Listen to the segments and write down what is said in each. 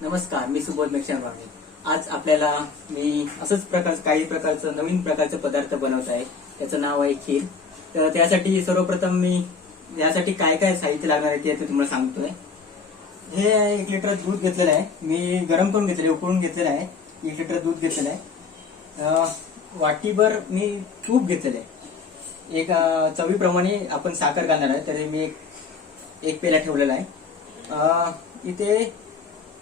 नमस्कार, मी सुबोध मेक्षांवाणी. आज आपल्याला मी काही प्रकारचं नवीन प्रकारचं पदार्थ बनवत आहे. त्याचं नाव आहे खीर. तर त्यासाठी सर्वप्रथम मी यासाठी काय काय साहित्य लागणार आहे ते तुम्हाला सांगतोय. हे 1 लिटर दूध घेतलेलं आहे. मी गरम करून घेतलेलं उकळून घेतलेलं आहे. 1 लिटर दूध घेतलेलं आहे. वाटीभर मी तूप घेतलेलं आहे. एक चवीप्रमाणे आपण साखर घालणार आहे. तरी मी एक पेला ठेवलेला आहे. इथे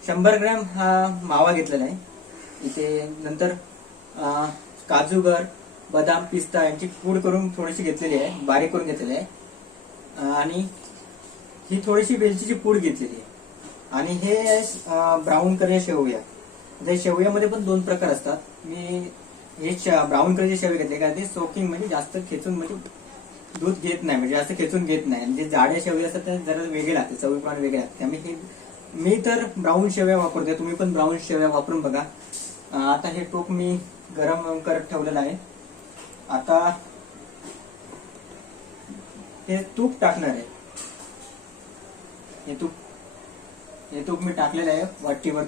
100 ग्रॅम हा मावा घेतलेला आहे. इथे नंतर काजूगर, बदाम, पिस्ता यांची पूड करून थोडीशी घेतलेली आहे, बारीक करून घेतलेली आहे. आणि ही थोडीशी वेलचीची पूड घेतलेली आहे. आणि हे ब्राऊन कलर शेवया. त्या शेवयामध्ये पण 2 प्रकार असतात. मी हे ब्राऊन कलरचे शेवया घेतले कारण ते सोकिंग म्हणजे जास्त खेचून म्हणजे दूध घेत नाही, म्हणजे जास्त खेचून घेत नाही. म्हणजे जाड्या शेवया असतात त्या जरा वेगळे लागते, चवीप्रमाणे वेगळे लागते. त्यामुळे मी तर ब्राऊन शेवया वापरते. तुम्ही पण ब्राऊन शेवया वापरून बघा. आता हे तूप मी गरम करत ठेवलेलं आहे. आता हे तूप टाकणार आहे. हे तूप मी टाकलेलं आहे वाटीवर.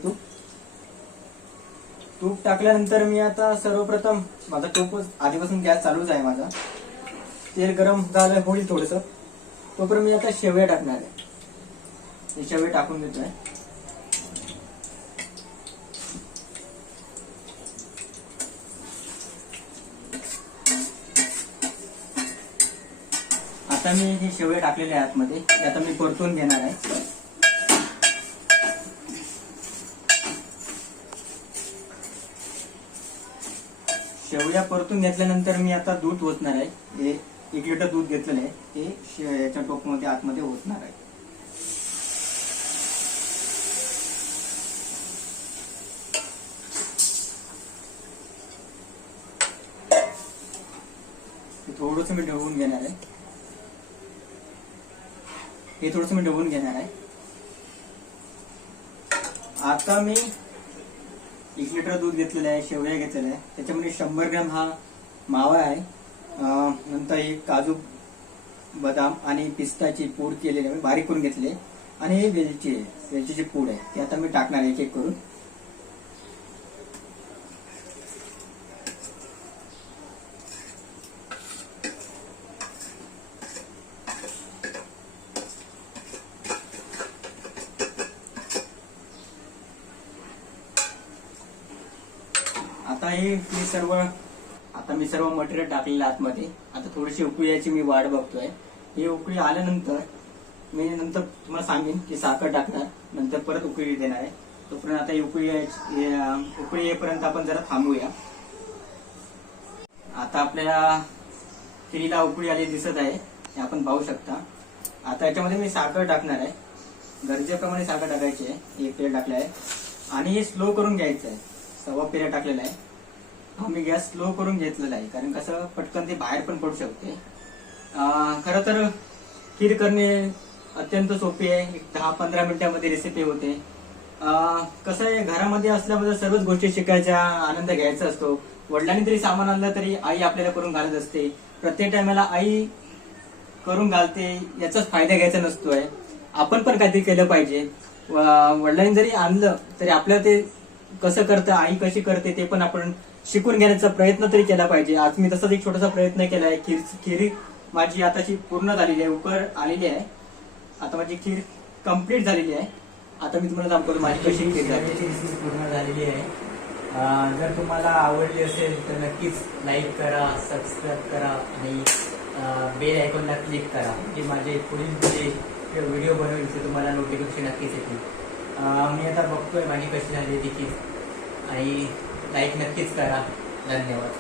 तूप टाकल्यानंतर मी आता सर्वप्रथम माझा तूप आधीपासून गॅस चालूच आहे माझा. तेल गरम झालं होईल थोडस, तोपर्यंत मी आता शेवया टाकणार आहे. हे शेवया टाकून देतोय. आता मी हे शेवया टाकलेले आहे आतमध्ये. आता मी परतून घेणार आहे. शेवया परतून घेतल्यानंतर मी आता दूध ओतणार आहे. हे 1 लिटर दूध घेतलेलं आहे ते याच्या टोपमध्ये आतमध्ये ओतणार आहे. थोडंसं मी ढवळून घेणार आहे. हे थोडंसं मी ढवळून घेणार आहे. आता मी 1 लिटर दूध घेतलेलं आहे, शेवया घेतलेला आहे. त्याच्यामध्ये 100 ग्रॅम हा मावा आहे. नंतर हे काजू, बदाम आणि पिस्ताची पूड केलेली आहे, बारीक करून घेतली. आणि हे वेलचीची पूड आहे, ती आता मी टाकणार आहे एक एक करून. आता मी सर्व मटेरियल टाकलेलं आतमध्ये. आता थोडीशी उकळी याची मी वाट बघतोय. ही उकळी आल्यानंतर मी तुम्हाला सांगेन की साखर टाकणार, नंतर परत उकळी देणार आहे. तोपर्यंत आता उकळी येईपर्यंत आपण जरा थांबूया. आता आपल्याला खिरीला उकळी आली दिसत आहे, हे आपण पाहू शकता. आता याच्यामध्ये मी साखर टाकणार आहे. गरजेप्रमाणे साखर टाकायची आहे. 1 पेला टाकलं आहे आणि हे स्लो करून घ्यायचं आहे. 1.25 पेला टाकलेला आहे. मी गॅस स्लो करून घेतलेला आहे कारण कसं पटकन ते बाहेर पण पडू शकते. खरं तर खीर करणे अत्यंत सोपी आहे. 10-15 मिनिटांमध्ये रेसिपी होते. कसं आहे, घरामध्ये असल्यामुळे सर्वच गोष्टी शिकायच्या, आनंद घ्यायचा असतो. वडिलांनी जरी सामान आणलं तरी आई आपल्याला करून घालत असते. प्रत्येक टायमाला आई करून घालते याचाच फायदा घ्यायचा नसतोय. आपण पण काहीतरी केलं पाहिजे. वडिलांनी जरी आणलं तरी आपल्याला ते कसं करतं, आई कशी करते ते पण आपण शिकून घेण्याचा प्रयत्न तरी केला पाहिजे. आज मी तसाच एक छोटासा प्रयत्न केलाय. खीर माझी आताची पूर्ण झालेली आहे, उकळ आलेली आहे. आता माझी खीर कम्प्लीट झालेली आहे. आता मी तुम्हाला दाखवतो माझी कशी खीर झालेली पूर्ण झालेली आहे. जर तुम्हाला आवडली असेल तर नक्कीच लाईक करा, सबस्क्राईब करा आणि बेल आयकॉनला क्लिक करा, म्हणजे माझे पुढील जे व्हिडिओ बनवेल ते तुम्हाला नोटिफिकेशन नक्कीच येतील. मी आता बघतोय माझी कशी झाली ती खीर आणि लाईक नक्कीच करा. धन्यवाद.